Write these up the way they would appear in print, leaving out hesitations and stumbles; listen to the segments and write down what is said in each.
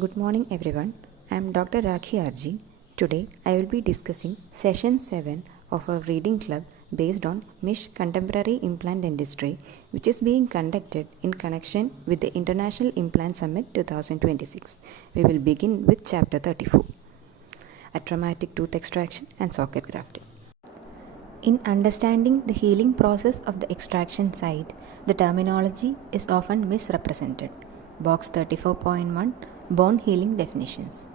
Good morning everyone. I am Dr. RAKHI R G. Today I will be discussing session 7 of our reading club based on Misch Contemporary Implant Dentistry, which is being conducted in connection with the International Implant Summit 2026. We will begin with chapter 34, Atraumatic tooth extraction and socket grafting. In understanding the healing process of the extraction side, the terminology is often misrepresented. Box 34.1 Bone Healing Definitions.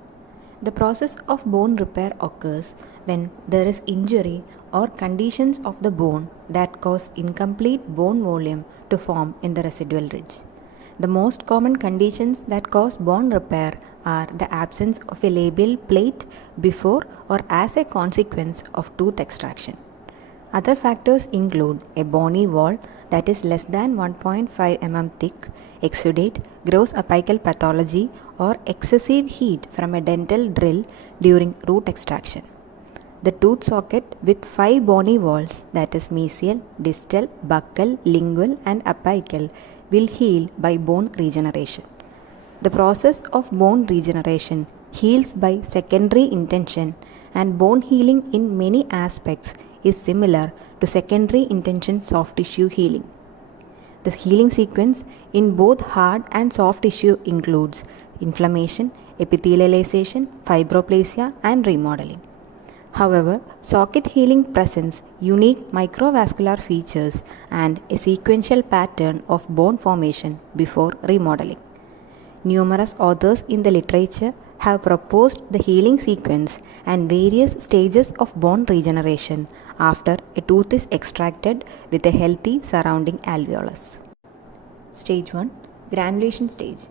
The process of bone repair occurs when there is injury or conditions of the bone that cause incomplete bone volume to form in the residual ridge. The most common conditions that cause bone repair are the absence of a labial plate before or as a consequence of tooth extraction. Other factors include a bony wall that is less than 1.5 mm thick, exudate, gross apical pathology, or excessive heat from a dental drill during root extraction. The tooth socket with 5 bony walls, that is mesial, distal, buccal, lingual, and apical, will heal by bone regeneration. The process of bone regeneration heals by secondary intention, and bone healing in many aspects is similar to secondary intention soft tissue healing. The healing sequence in both hard and soft tissue includes inflammation, epithelialization, fibroplasia, and remodeling. However, socket healing presents unique microvascular features and a sequential pattern of bone formation before remodeling. Numerous authors in the literature have proposed the healing sequence and various stages of bone regeneration after a tooth is extracted with a healthy surrounding alveolus. Stage 1 Granulation stage.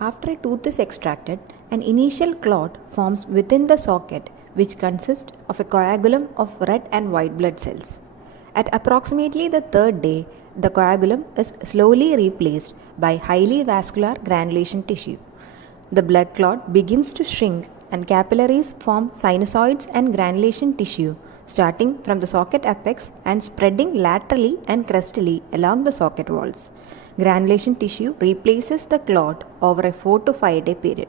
After a tooth is extracted, an initial clot forms within the socket which consists of a coagulum of red and white blood cells. At approximately the third day, the coagulum is slowly replaced by highly vascular granulation tissue. The blood clot begins to shrink and capillaries form sinusoids and granulation tissue starting from the socket apex and spreading laterally and crustally along the socket walls. Granulation tissue replaces the clot over a 4 to 5 day period.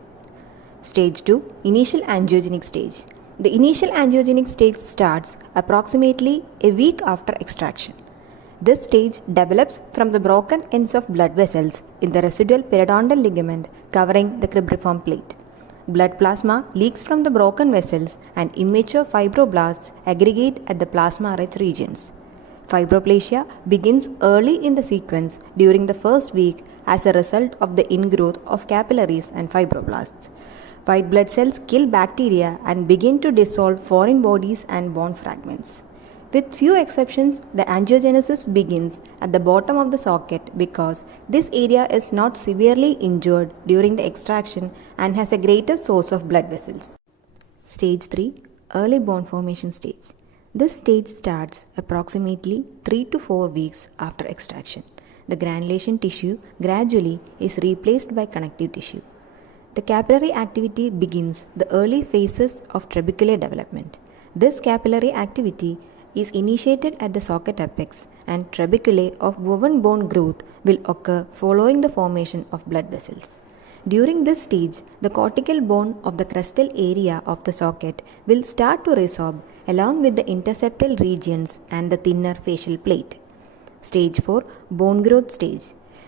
Stage 2 Initial angiogenic stage. The initial angiogenic stage starts approximately a week after extraction. This stage develops from the broken ends of blood vessels in the residual periodontal ligament covering the cribriform plate. Blood plasma leaks from the broken vessels and immature fibroblasts aggregate at the plasma-rich regions. Fibroplasia begins early in the sequence during the first week as a result of the ingrowth of capillaries and fibroblasts. White blood cells kill bacteria and begin to dissolve foreign bodies and bone fragments. With few exceptions, the angiogenesis begins at the bottom of the socket because this area is not severely injured during the extraction and has a greater source of blood vessels. Stage 3 Early bone formation stage. This stage starts approximately 3 to 4 weeks after extraction. The granulation tissue gradually is replaced by connective tissue. The capillary activity begins the early phases of trabecular development. This capillary activity is initiated at the socket apex, and trabeculae of woven bone growth will occur following the formation of blood vessels. During this stage, the cortical bone of the crustal area of the socket will start to resorb along with the interseptal regions and the thinner facial plate. Stage 4 Bone growth stage.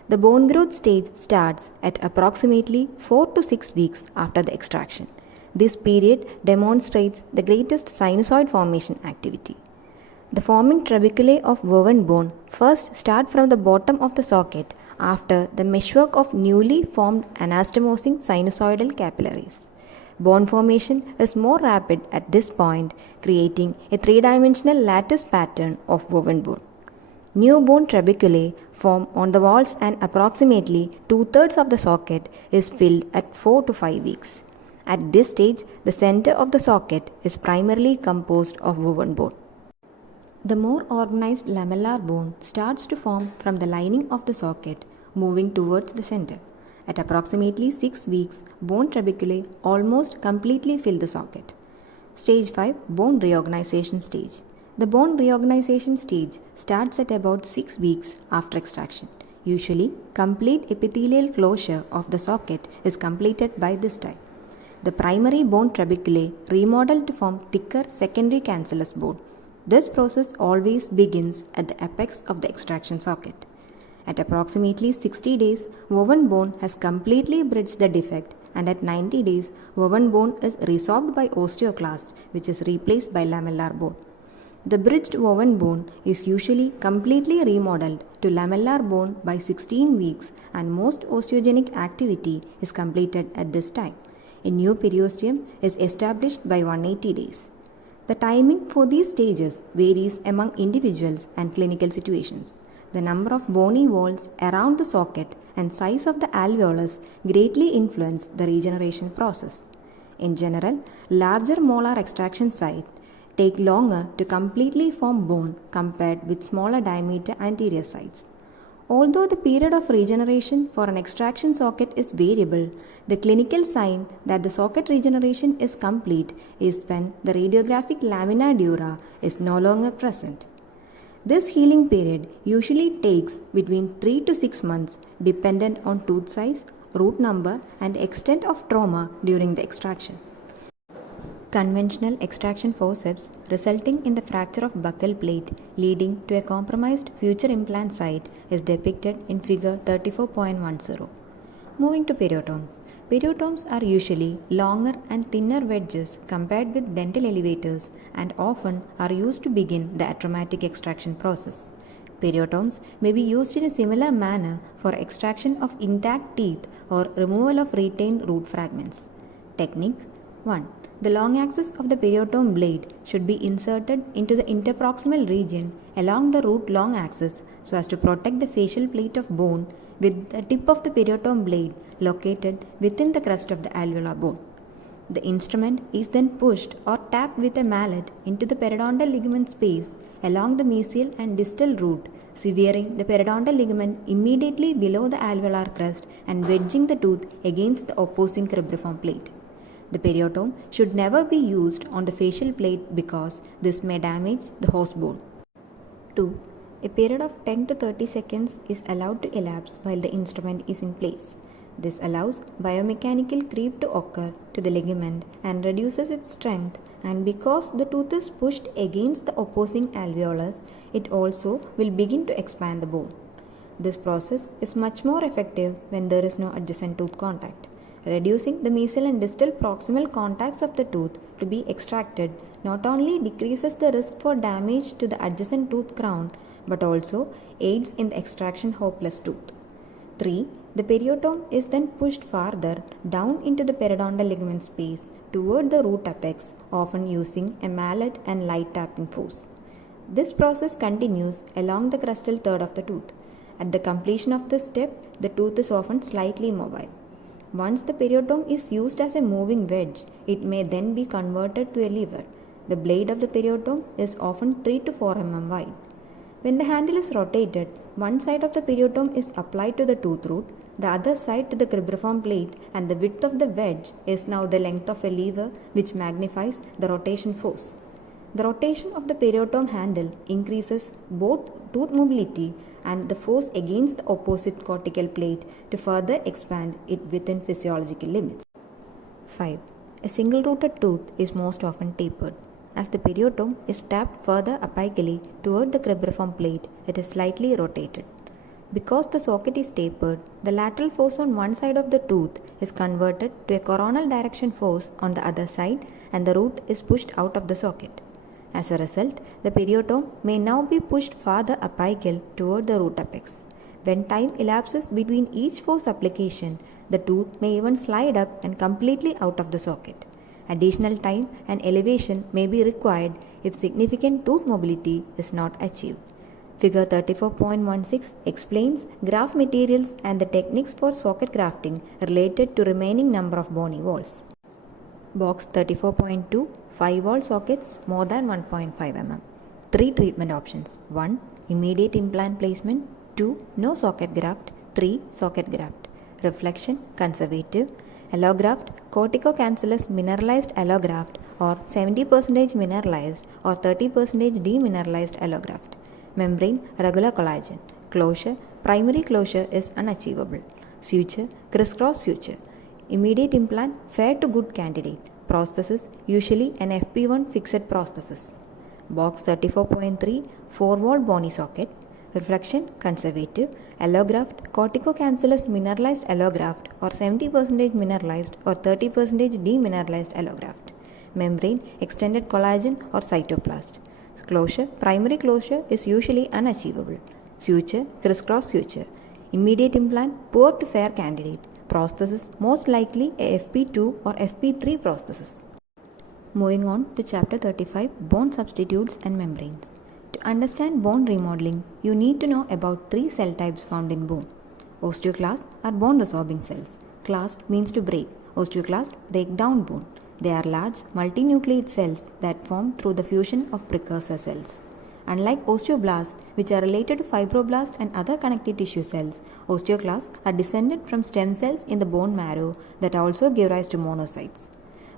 The bone growth stage starts at approximately 4 to 6 weeks after the extraction. This period demonstrates the greatest sinusoid formation activity. The forming trabeculae of woven bone first start from the bottom of the socket after the meshwork of newly formed anastomosing sinusoidal capillaries. Bone formation is more rapid at this point, creating a three-dimensional lattice pattern of woven bone. New bone trabeculae form on the walls and approximately 2/3 of the socket is filled at 4 to 5 weeks. At this stage, the center of the socket is primarily composed of woven bone. The more organized lamellar bone starts to form from the lining of the socket, moving towards the center. At approximately 6 weeks, bone trabeculae almost completely fill the socket. Stage 5 Bone reorganization stage. The bone reorganization stage starts at about 6 weeks after extraction. Usually, complete epithelial closure of the socket is completed by this time. The primary bone trabeculae remodel to form thicker secondary cancellous bone. This process always begins at the apex of the extraction socket. At approximately 60 days, woven bone has completely bridged the defect, and at 90 days, woven bone is resorbed by osteoclast, which is replaced by lamellar bone. The bridged woven bone is usually completely remodeled to lamellar bone by 16 weeks, and most osteogenic activity is completed at this time. A new periosteum is established by 180 days. The timing for these stages varies among individuals and clinical situations. The number of bony walls around the socket and size of the alveolus greatly influence the regeneration process. In general, larger molar extraction sites take longer to completely form bone compared with smaller diameter anterior sites. Although the period of regeneration for an extraction socket is variable, the clinical sign that the socket regeneration is complete is when the radiographic lamina dura is no longer present. This healing period usually takes between 3 to 6 months dependent on tooth size, root number, and extent of trauma during the extraction. Conventional extraction forceps resulting in the fracture of buccal plate leading to a compromised future implant site is depicted in figure 34.10. Moving to periotomes. Periotomes are usually longer and thinner wedges compared with dental elevators and often are used to begin the atraumatic extraction process. Periotomes may be used in a similar manner for extraction of intact teeth or removal of retained root fragments. Technique 1. The long axis of the periotome blade should be inserted into the interproximal region along the root long axis so as to protect the facial plate of bone with the tip of the periotome blade located within the crest of the alveolar bone. The instrument is then pushed or tapped with a mallet into the periodontal ligament space along the mesial and distal root, severing the periodontal ligament immediately below the alveolar crest and wedging the tooth against the opposing cribriform plate. The periotome should never be used on the facial plate because this may damage the host bone. 2. A period of 10 to 30 seconds is allowed to elapse while the instrument is in place. This allows biomechanical creep to occur to the ligament and reduces its strength, and because the tooth is pushed against the opposing alveolus, it also will begin to expand the bone. This process is much more effective when there is no adjacent tooth contact. Reducing the mesial and distal proximal contacts of the tooth to be extracted not only decreases the risk for damage to the adjacent tooth crown but also aids in the extraction hopeless tooth. 3. The periotome is then pushed farther down into the periodontal ligament space toward the root apex, often using a mallet and light tapping force. This process continues along the crestal third of the tooth. At the completion of this step, the tooth is often slightly mobile. Once the periotome is used as a moving wedge, it may then be converted to a lever. The blade of the periotome is often 3 to 4 mm wide. When the handle is rotated, one side of the periotome is applied to the tooth root, the other side to the cribriform plate, and the width of the wedge is now the length of a lever, which magnifies the rotation force. The rotation of the periotome handle increases both tooth mobility and the force against the opposite cortical plate to further expand it within physiological limits. 5. A single-rooted tooth is most often tapered. As the periotome is tapped further apically toward the cribriform plate, it is slightly rotated. Because the socket is tapered, the lateral force on one side of the tooth is converted to a coronal direction force on the other side, and the root is pushed out of the socket. As a result, the periotome may now be pushed farther apical toward the root apex. When time elapses between each force application, the tooth may even slide up and completely out of the socket. Additional time and elevation may be required if significant tooth mobility is not achieved. Figure 34.16 explains graft materials and the techniques for socket grafting related to remaining number of bony walls. Box 34.2 5-wall sockets more than 1.5 mm. 3 treatment options. 1. Immediate implant placement. 2. No socket graft. 3. Socket graft. Reflection conservative. Allograft, corticocancellous mineralized allograft or 70% mineralized or 30% demineralized allograft. Membrane, regular collagen. Closure, primary closure is unachievable. Suture, crisscross suture. Immediate implant, fair to good candidate. Prosthesis, usually an FP1 fixed prosthesis. Box 34.3, 4-wall bony socket. Refraction, conservative. Allograft, corticocancellous mineralized allograft or 70% mineralized or 30% demineralized allograft. Membrane, extended collagen or cytoplast. Closure, primary closure is usually unachievable. Suture, crisscross suture. Immediate implant, poor to fair candidate. Prosthesis, most likely a FP2 or FP3 prosthesis. Moving on to chapter 35, bone substitutes and membranes. To understand bone remodeling, you need to know about 3 cell types found in bone. Osteoclasts are bone resorbing cells. Clast means to break. Osteoclasts break down bone. They are large multinucleate cells that form through the fusion of precursor cells. Unlike osteoblasts, which are related to fibroblasts and other connective tissue cells, osteoclasts are descended from stem cells in the bone marrow that also give rise to monocytes.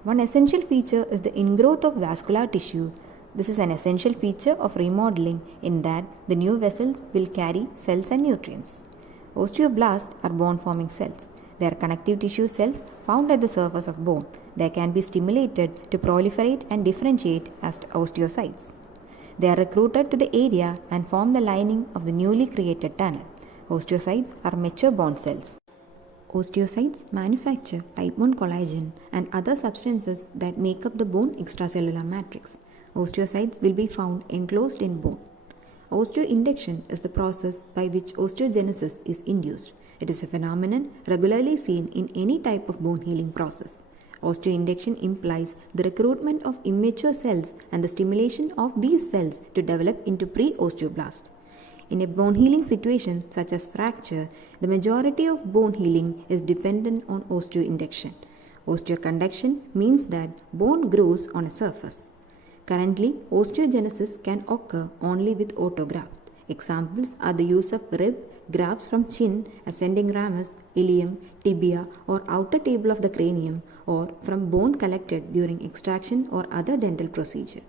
One essential feature is the ingrowth of vascular tissue. This is an essential feature of remodeling in that the new vessels will carry cells and nutrients. Osteoblasts are bone-forming cells. They are connective tissue cells found at the surface of bone. They can be stimulated to proliferate and differentiate as osteocytes. They are recruited to the area and form the lining of the newly created tunnel. Osteocytes are mature bone cells. Osteocytes manufacture type 1 collagen and other substances that make up the bone extracellular matrix. Osteocytes will be found enclosed in bone. Osteoinduction is the process by which osteogenesis is induced. It is a phenomenon regularly seen in any type of bone healing process. Osteoinduction implies the recruitment of immature cells and the stimulation of these cells to develop into pre-osteoblast. In a bone healing situation such as fracture, the majority of bone healing is dependent on osteoinduction. Osteoconduction means that bone grows on a surface. Currently, osteogenesis can occur only with autograft. Examples are the use of rib grafts from chin, ascending ramus, ilium, tibia or outer table of the cranium, or from bone collected during extraction or other dental procedure.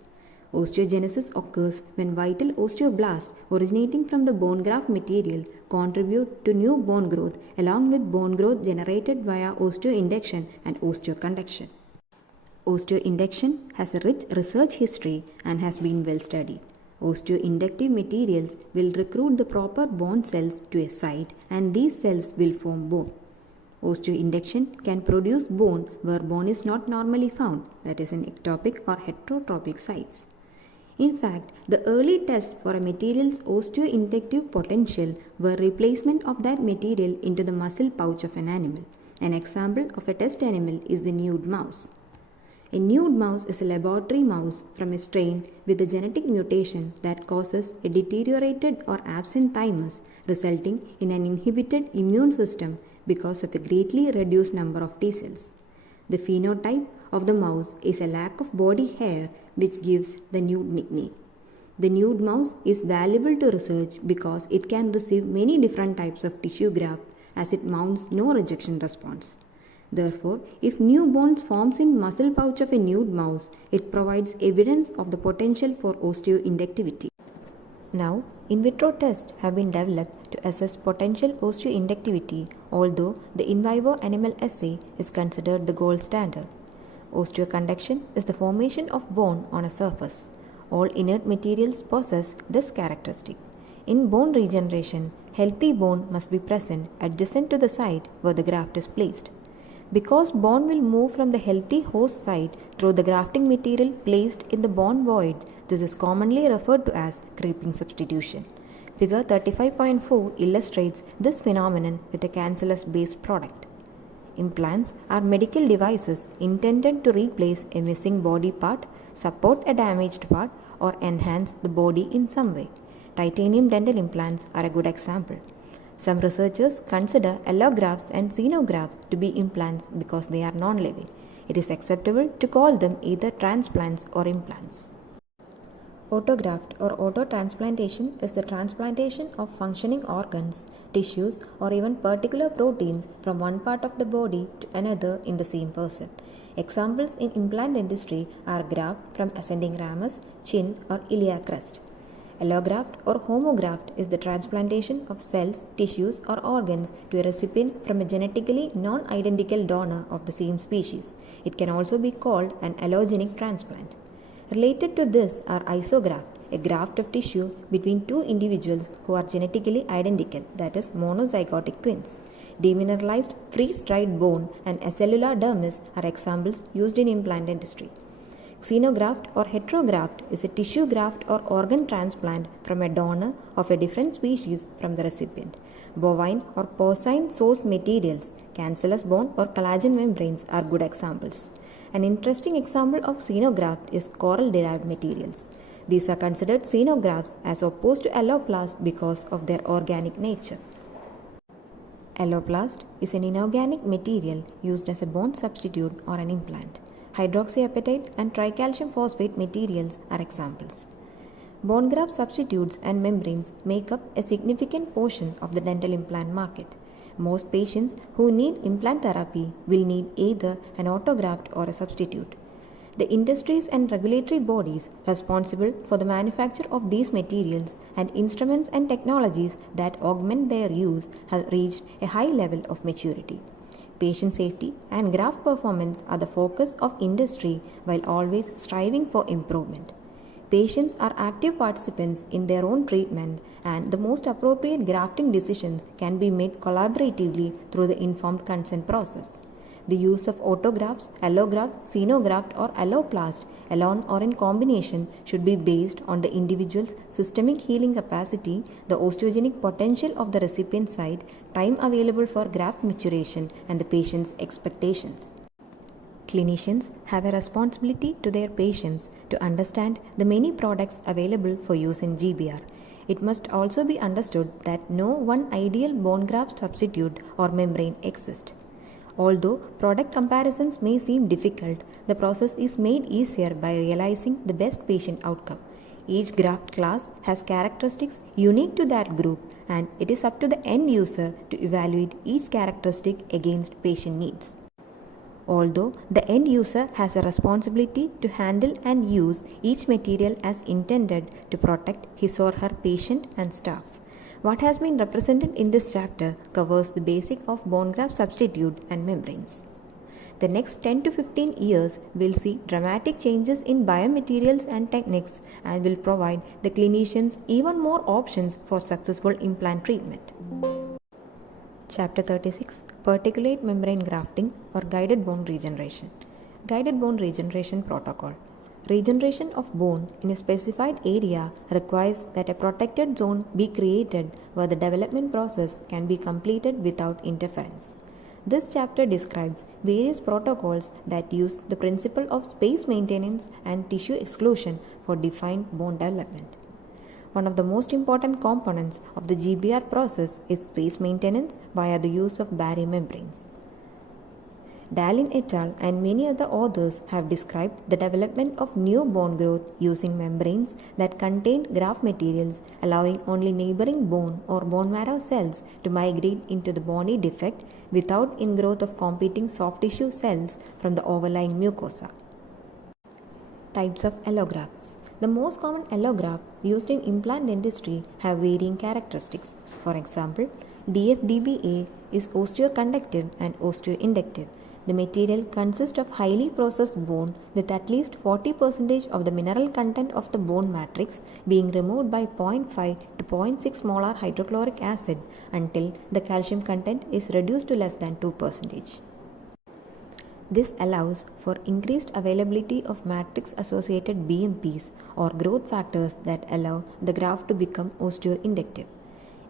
Osteogenesis occurs when vital osteoblasts originating from the bone graft material contribute to new bone growth along with bone growth generated via osteoinduction and osteoconduction. Osteoinduction has a rich research history and has been well studied. Osteoinductive materials will recruit the proper bone cells to a site and these cells will form bone. Osteoinduction can produce bone where bone is not normally found, that is in ectopic or heterotropic sites. In fact, the early tests for a material's osteoinductive potential were replacement of that material into the muscle pouch of an animal. An example of a test animal is the nude mouse. A nude mouse is a laboratory mouse from a strain with a genetic mutation that causes a deteriorated or absent thymus, resulting in an inhibited immune system because of a greatly reduced number of T cells. The phenotype of the mouse is a lack of body hair, which gives the nude nickname. The nude mouse is valuable to research because it can receive many different types of tissue graft as it mounts no rejection response. Therefore, if new bone forms in muscle pouch of a nude mouse, it provides evidence of the potential for osteoinductivity. Now, in vitro tests have been developed to assess potential osteoinductivity, although the in vivo animal assay is considered the gold standard. Osteoconduction is the formation of bone on a surface. All inert materials possess this characteristic. In bone regeneration, healthy bone must be present adjacent to the site where the graft is placed. Because bone will move from the healthy host site through the grafting material placed in the bone void, this is commonly referred to as creeping substitution. Figure 35.4 illustrates this phenomenon with a cancellous based product. Implants are medical devices intended to replace a missing body part, support a damaged part, or enhance the body in some way. Titanium dental implants are a good example. Some researchers consider allografts and xenografts to be implants because they are non-living. It is acceptable to call them either transplants or implants. Autograft or autotransplantation is the transplantation of functioning organs, tissues, or even particular proteins from one part of the body to another in the same person. Examples in implant dentistry are graft from ascending ramus, chin, or iliac crest. Allograft or homograft is the transplantation of cells, tissues, or organs to a recipient from a genetically non-identical donor of the same species. It can also be called an allogenic transplant. Related to this are isograft, a graft of tissue between two individuals who are genetically identical, that is, monozygotic twins. Demineralized freeze-dried bone and acellular dermis are examples used in implant dentistry. Xenograft or heterograft is a tissue graft or organ transplant from a donor of a different species from the recipient. Bovine or porcine sourced materials, cancellous bone or collagen membranes are good examples. An interesting example of xenograft is coral derived materials. These are considered xenografts as opposed to alloplast because of their organic nature. Alloplast is an inorganic material used as a bone substitute or an implant. Hydroxyapatite and tricalcium phosphate materials are examples. Bone graft substitutes and membranes make up a significant portion of the dental implant market. Most patients who need implant therapy will need either an autograft or a substitute. The industries and regulatory bodies responsible for the manufacture of these materials and instruments and technologies that augment their use have reached a high level of maturity. Patient safety and graft performance are the focus of industry while always striving for improvement. Patients are active participants in their own treatment, and the most appropriate grafting decisions can be made collaboratively through the informed consent process. The use of autografts, allograft, xenograft, or alloplast, alone or in combination, should be based on the individual's systemic healing capacity, the osteogenic potential of the recipient site, time available for graft maturation, and the patient's expectations. Clinicians have a responsibility to their patients to understand the many products available for use in GBR. It must also be understood that no one ideal bone graft substitute or membrane exists. Although product comparisons may seem difficult, the process is made easier by realizing the best patient outcome. Each graft class has characteristics unique to that group, and it is up to the end user to evaluate each characteristic against patient needs. Although the end user has a responsibility to handle and use each material as intended to protect his or her patient and staff. What has been represented in this chapter covers the basic of bone graft substitute and membranes. The next 10 to 15 years will see dramatic changes in biomaterials and techniques and will provide the clinicians even more options for successful implant treatment. Chapter 36 Particulate Membrane Grafting or Guided Bone Regeneration. Guided Bone Regeneration Protocol. Regeneration of bone in a specified area requires that a protected zone be created where the development process can be completed without interference. This chapter describes various protocols that use the principle of space maintenance and tissue exclusion for defined bone development. One of the most important components of the GBR process is space maintenance via the use of barrier membranes. Dallin et al. And many other authors have described the development of new bone growth using membranes that contained graft materials, allowing only neighboring bone or bone marrow cells to migrate into the bony defect without ingrowth of competing soft tissue cells from the overlying mucosa. Types of allografts. The most common allograft used in implant dentistry have varying characteristics. For example, DFDBA is osteoconductive and osteoinductive. The material consists of highly processed bone with at least 40% of the mineral content of the bone matrix being removed by 0.5 to 0.6 molar hydrochloric acid until the calcium content is reduced to less than 2%. This allows for increased availability of matrix-associated BMPs or growth factors that allow the graft to become osteoinductive.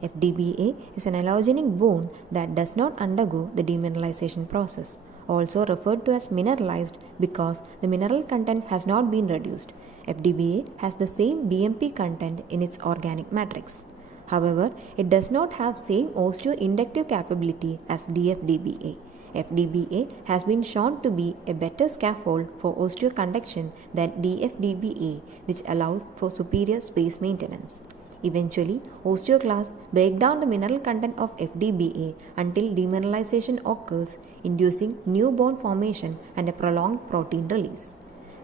FDBA is an allogenic bone that does not undergo the demineralization process, also referred to as mineralized because the mineral content has not been reduced. FDBA has the same BMP content in its organic matrix. However, it does not have same osteoinductive capability as DFDBA. FDBA has been shown to be a better scaffold for osteoconduction than DFDBA, which allows for superior space maintenance. Eventually, osteoclasts break down the mineral content of FDBA until demineralization occurs, inducing new bone formation and a prolonged protein release.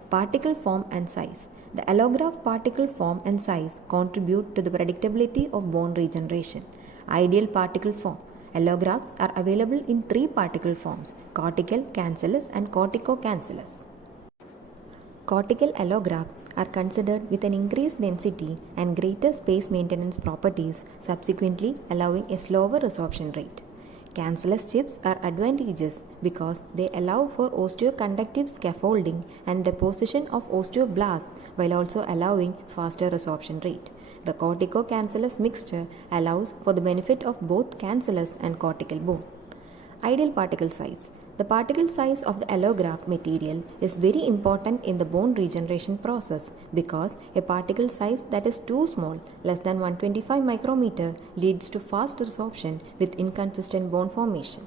Particle form and size. The allograft particle form and size contribute to the predictability of bone regeneration. Ideal particle form. Allografts are available in three particle forms: cortical, cancellous, and cortico-cancellous. Cortical allografts are considered with an increased density and greater space maintenance properties, subsequently allowing a slower resorption rate. Cancellous chips are advantageous because they allow for osteoconductive scaffolding and deposition of osteoblasts while also allowing faster resorption rate. The cortico-cancellous mixture allows for the benefit of both cancellous and cortical bone. Ideal particle size. The particle size of the allograft material is very important in the bone regeneration process because a particle size that is too small, less than 125 micrometer, leads to fast resorption with inconsistent bone formation.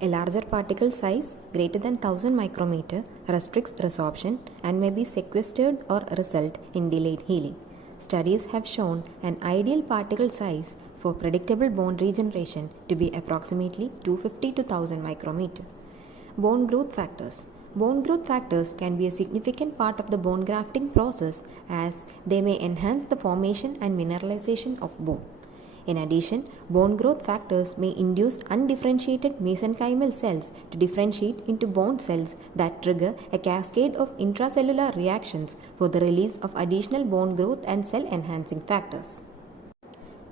A larger particle size, greater than 1000 micrometer, restricts resorption and may be sequestered or result in delayed healing. Studies have shown an ideal particle size for predictable bone regeneration to be approximately 250 to 1000 micrometer. Bone growth factors. Bone growth factors can be a significant part of the bone grafting process as they may enhance the formation and mineralization of bone. In addition, bone growth factors may induce undifferentiated mesenchymal cells to differentiate into bone cells that trigger a cascade of intracellular reactions for the release of additional bone growth and cell enhancing factors.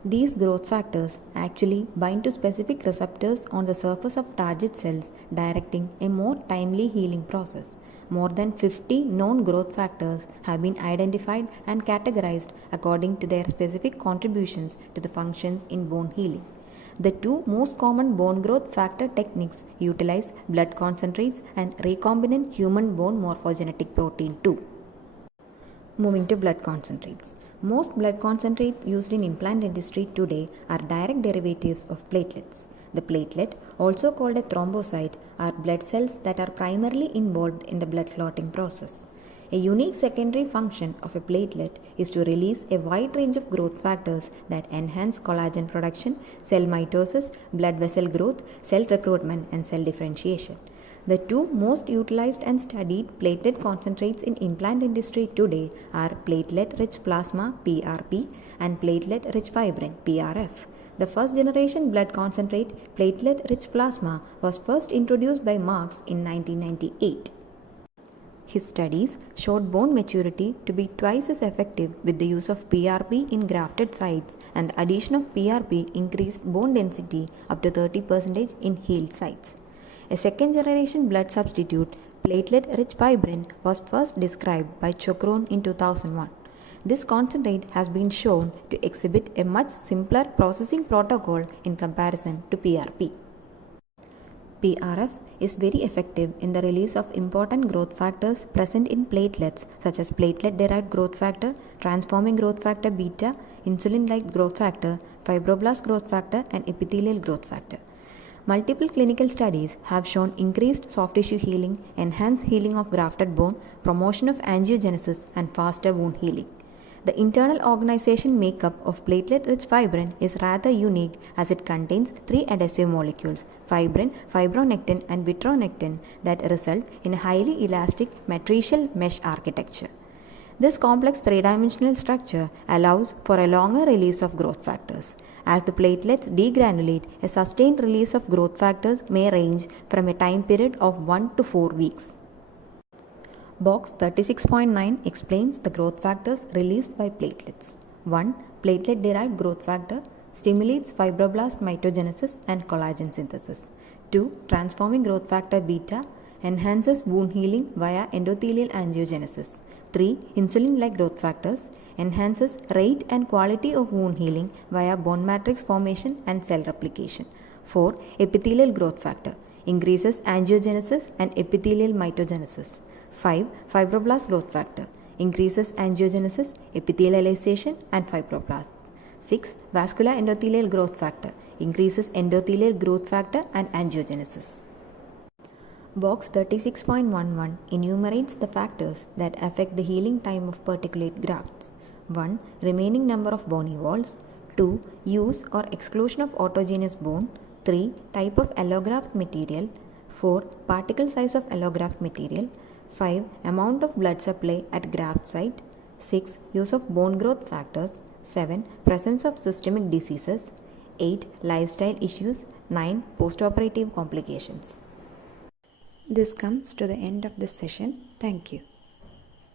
These growth factors actually bind to specific receptors on the surface of target cells, directing a more timely healing process. More than 50 known growth factors have been identified and categorized according to their specific contributions to the functions in bone healing. The two most common bone growth factor techniques utilize blood concentrates and recombinant human bone morphogenetic protein 2. Moving to blood concentrates. Most blood concentrates used in implant dentistry today are direct derivatives of platelets. The platelet, also called a thrombocyte, are blood cells that are primarily involved in the blood clotting process. A unique secondary function of a platelet is to release a wide range of growth factors that enhance collagen production, cell mitosis, blood vessel growth, cell recruitment, and cell differentiation. The two most utilized and studied platelet concentrates in implant dentistry today are platelet-rich plasma (PRP) and platelet-rich fibrin (PRF). The first generation blood concentrate, platelet-rich plasma, was first introduced by Marx in 1998. His studies showed bone maturity to be twice as effective with the use of PRP in grafted sites, and the addition of PRP increased bone density up to 30% in healed sites. A second generation blood substitute, platelet-rich fibrin, was first described by Chokron in 2001. This concentrate has been shown to exhibit a much simpler processing protocol in comparison to PRP. PRF is very effective in the release of important growth factors present in platelets such as platelet-derived growth factor, transforming growth factor beta, insulin-like growth factor, fibroblast growth factor, and epithelial growth factor. Multiple clinical studies have shown increased soft tissue healing, enhanced healing of grafted bone, promotion of angiogenesis, and faster wound healing. The internal organization makeup of platelet-rich fibrin is rather unique as it contains three adhesive molecules, fibrin, fibronectin, and vitronectin, that result in a highly elastic matricial mesh architecture. This complex three-dimensional structure allows for a longer release of growth factors. As the platelets degranulate, a sustained release of growth factors may range from a time period of 1 to 4 weeks. Box 36.9 explains the growth factors released by platelets. 1. Platelet-derived growth factor stimulates fibroblast mitogenesis and collagen synthesis. 2. Transforming growth factor beta enhances wound healing via endothelial angiogenesis. 3. Insulin-like growth factors enhances rate and quality of wound healing via bone matrix formation and cell replication. 4. Epithelial growth factor increases angiogenesis and epithelial mitogenesis. 5. Fibroblast growth factor increases angiogenesis, epithelialization, and fibroblasts. 6. Vascular endothelial growth factor increases endothelial growth factor and angiogenesis. Box 36.11 enumerates the factors that affect the healing time of particulate grafts. 1. Remaining number of bony walls. 2. Use or exclusion of autogenous bone. 3. Type of allograft material. 4. Particle size of allograft material. 5. Amount of blood supply at graft site. 6. Use of bone growth factors. 7. Presence of systemic diseases. 8. Lifestyle issues. 9. Postoperative complications. This comes to the end of this session. Thank you.